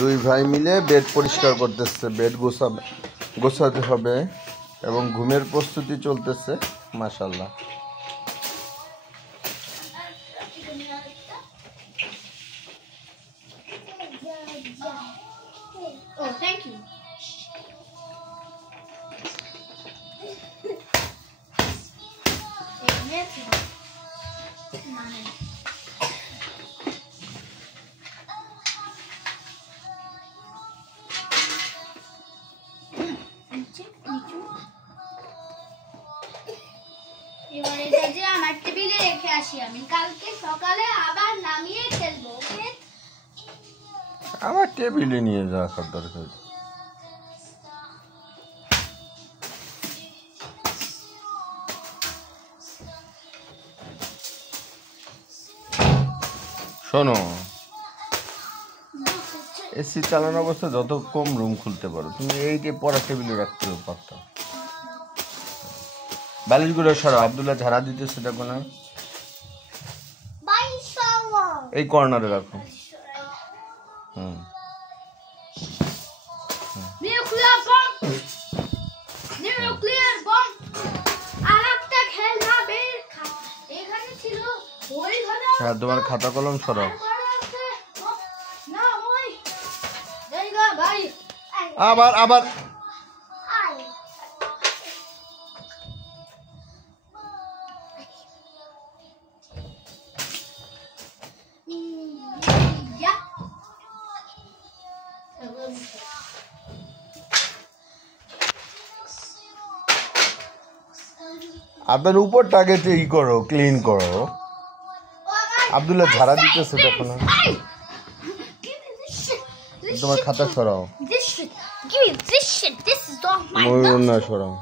দুই ভাই মিলে বেড পরিষ্কার করতেছে, বেড গোছাতে হবে এবং ঘুমের প্রস্তুতি চলতেছে। মাশাআল্লাহ। Oh, thank you. এবার এটা যে আমার টেবিলে রেখে আসি, আমি কালকে সকালে আবার নামিয়ে ফেলবো। ওকে, আমার টেবিলে নিয়ে যাওয়ার দরকার। শোনো, এসি চালানো অবস্থা যত কম রুম খুলতে পারো তুমি, এইটা পড়া টেবিলে রাখতে পারতো। বালিশগুলো সরাও, আব্দুল্লাহ ঝাড়া দিতেছে, দেখো না, এই কর্নারে রাখো। হুম, হ্যাঁ তোমার খাতা কলম সরাও। আবার আবার আপনার উপরটাকে ই করো, ক্লিন করো। আব্দুল্লাহ ঝাড়া দিতেছে, দেখো না, তোমার খাতা সরাও, ময়ূর না সরাও।